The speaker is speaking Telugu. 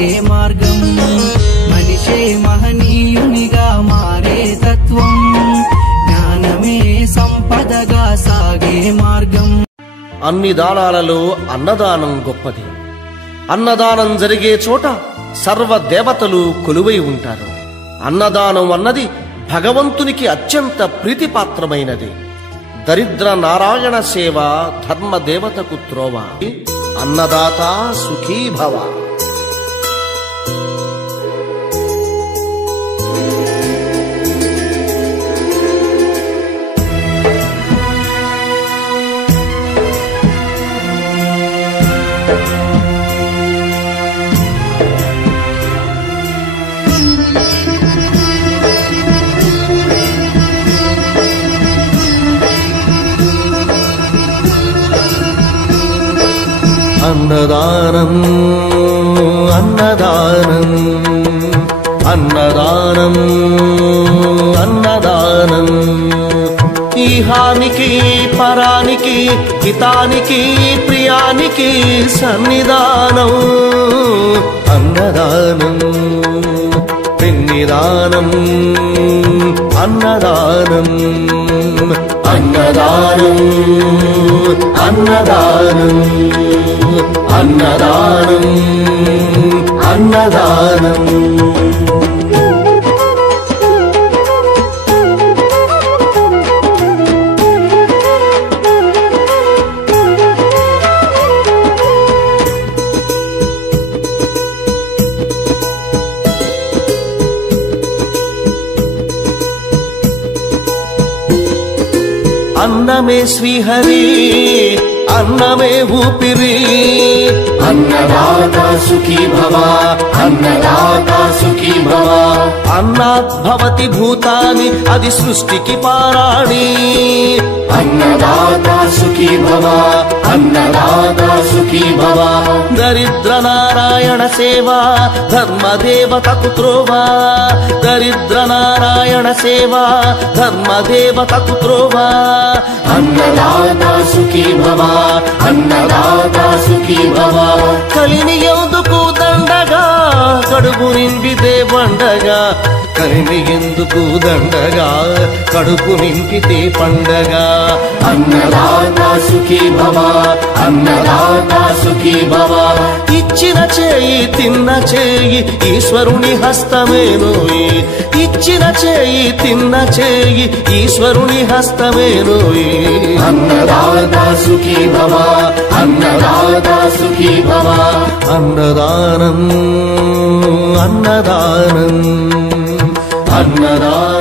సాగే మార్గం, మనిషే మహనీయునిగా మారే తత్వం, జ్ఞానమే సంపదగా సాగే మార్గం. అన్ని దానాలలో అన్నదానం గొప్పది. అన్నదానం జరిగే చోట సర్వ దేవతలు కొలువై ఉంటారు. అన్నదానం అన్నది భగవంతునికి అత్యంత ప్రీతిపాత్రమైనది. దరిద్ర నారాయణ సేవ ధర్మదేవతకు త్రోవ. అన్నదాత సుఖీభవ. అన్నదానం అన్నదానం అన్నదానం అన్నదానం, ఈహానికి పరానికి హితానికి ప్రియానికి సన్నిధానం. అన్నదానం పిన్నిదానం అన్నదానం అన్నదానం అన్నదానం అన్నదానం అన్నదానం. అన్నమే శ్రీహరి, అన్నమే ఊపిరి. అన్నదాత సుఖీ భవ, అన్నదాత సుఖీ భవ. అన్నాత్ భవతి భూతాని, అది సృష్టికి పారాణి. అన్నదాత సుఖీ భవ, అన్నదాత సుఖీ భవ. దరిద్ర నారాయణ సేవ ధర్మదేవతకు త్రోవ. దరిద్ర నారాయణ సేవ ధర్మదేవతకు త్రోవ. అన్నదాత సుఖీ భవ, అన్నదాత సుఖీ భవ. కలిని ఎందుకు దండగా, కడుపు నింపితే పండగ. కలిని ఎందుకు దండగా, కడుపు నింపితే పండగ. అన్నదాత సుఖీ భవ, అన్నదాత సుఖీ భవ. ఇచ్చిన చేయి తిన్న చేయి ఈశ్వరుని హస్తమేనోయి. ఇచ్చిన చేయి తిన్న చేయి ఈశ్వరుని హస్తమేనోయి. అన్నదాత సుఖీ భవ, అన్నదాత సుఖీ భవ. అన్నదానం అన్నదానం అన్నదానం